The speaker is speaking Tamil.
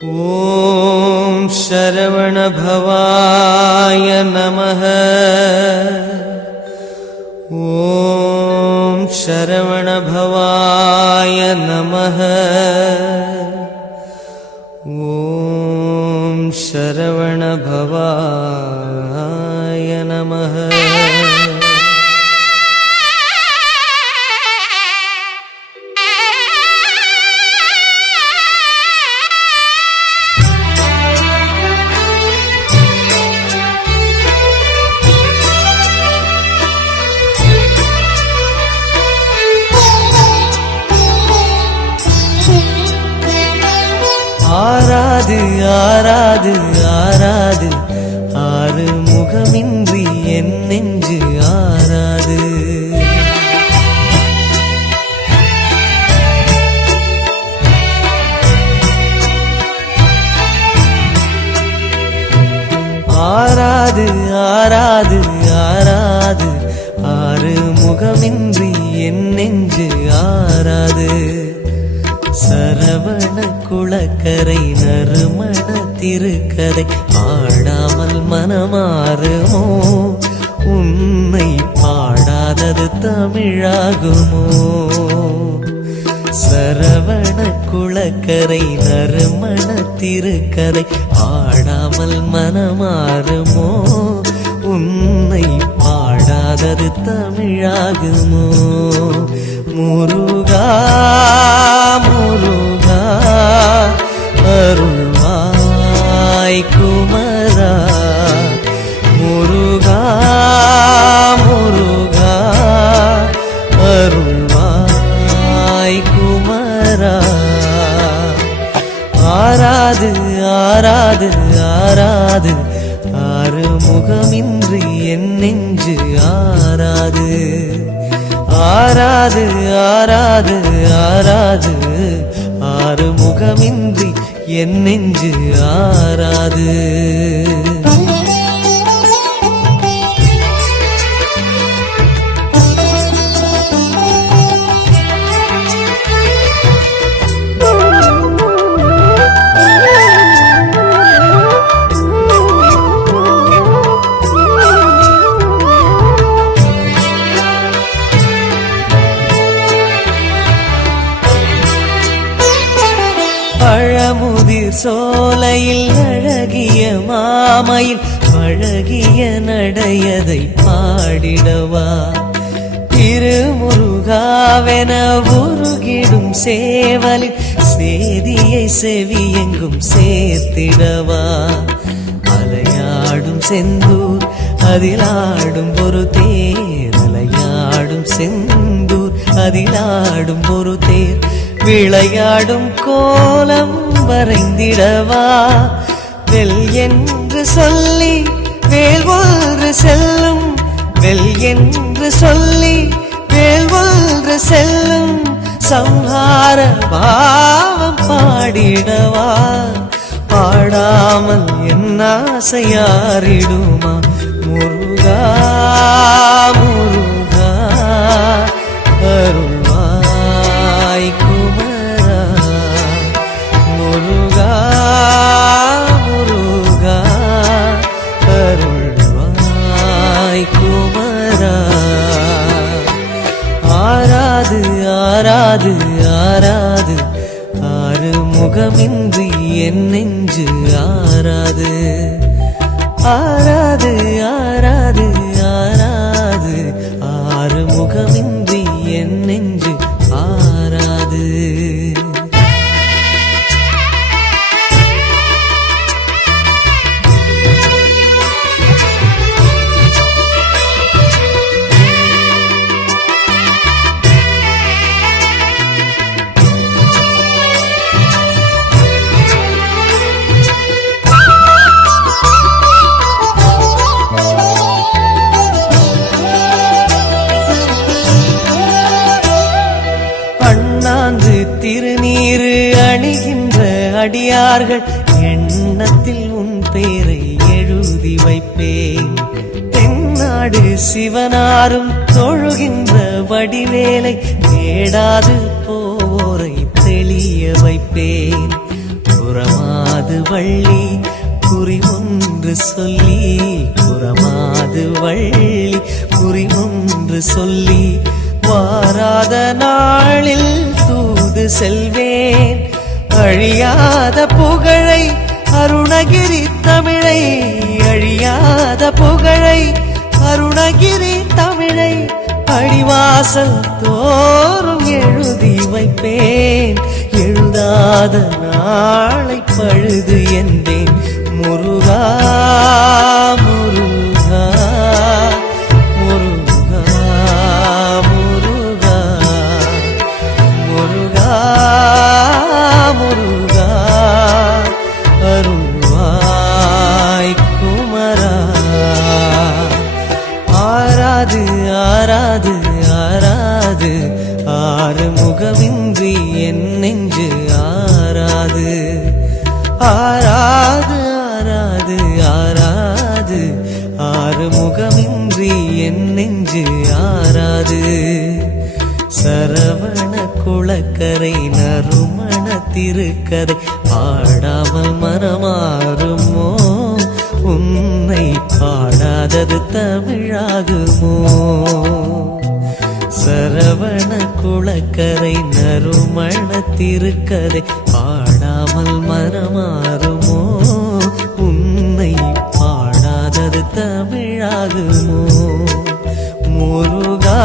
ஓம் சரவண பவாய நமஹ. ஓம் சரவண பவாய நமஹ. ஓம் சரவண பவாய நமஹ. ஆராது ஆராது ஆராது ஆறு முகமின்றி என் நெஞ்சு ஆராது. ஆராது ஆராது ஆராது ஆறு முகமின்றி என் நெஞ்சு ஆராது. சரவண குளக்கரை நறுமண திருக்கதை பாடாமல் மனமாறுமோ? உன்னை பாடாதது தமிழாகுமோ? சரவண குளக்கரை நறுமண திருக்கதை பாடாமல் மனமாறுமோ? உன்னை பாடாதது தமிழாகுமோ? முருகா முருகா அருள்வாய் குமரா. முருகா முருகா அருள்வாய் குமரா. ஆராது ஆராது ஆராது ஆறு முகமின்றி என் நெஞ்சு ஆராது. ஆராது ஆராது ஆராது ஆறு முகமின்றி என் நெஞ்சு ஆராது. பழமுதிர் சோலையில் அழகிய மாமையில் பழகிய நடையதை பாடிடவா. திருமுருகாவென உருகிடும் சேவலின் சேதியை செவியெங்கும் சேர்த்திடவா. அலையாடும் செந்தூர் அதிலாடும் ஒரு தேர். அலையாடும் செந்தூர் அதிலாடும் ஒரு தேர். விளையாடும் கோலம் வரைந்திடவா. வெல் என்று சொல்லி வேல் ஒன்று செல்லும். வெல் என்று சொல்லி வேல் ஒன்று செல்லும். சம்ஹார பாவம் பாடிடவா. பாடாமல் என் ஆசையாரிடுமா? முருகா முருகா அருள்வாய் குமரா. முருகா முருகா அருள்வாய் குமரா. ஆராது ஆராது ஆராது ஆறு முகமின்றி என் நெஞ்சு ஆராது. ஆராது ஆராது ஆராது ஆறு முகமின்றி என் நெஞ்சு ஆராது. திருநீரு அணிகின்ற அடியார்கள் எண்ணத்தில் உன் பேரை எழுதி வைப்பேன். தென்னாடு சிவனாரும் தொழுகின்ற வடிவேலை தேடாது போரை தெளிய வைப்பேன். புறமா வள்ளி குறி ஒன்று சொல்லி புறமாது வள்ளி குறி ஒன்று சொல்லி வாராத நாளில் தூது செல்வேன் அழியாத புகழை அருணகிரி தமிழை அழியாத புகழை அருணகிரி தமிழை அடிவாசல் தோறும் எழுதி வைப்பேன் எழுதாத நாளை பழுது என்பேன் முருகா முருகா முருகா முருகா முருகா முருகா அருள்வாய் குமரா ஆராது ஆராது ஆராது ஆறு முகமின்றி என் நெஞ்சு ஆராது ஆராது ஆராது ஆராது ஆறு முகமின்றி என் நெஞ்சு ஆராது சரவண குளக்கரை நறுமண திருக்கதை பாடாமல் மனமாறுமோ உன்னை பாடாதது தமிழாகுமோ சரவண குளக்கரை நறுமண திருக்கதை பாடாமல் மனமாறுமோ உன்னை பாடாதது தமிழாகுமோ முருகா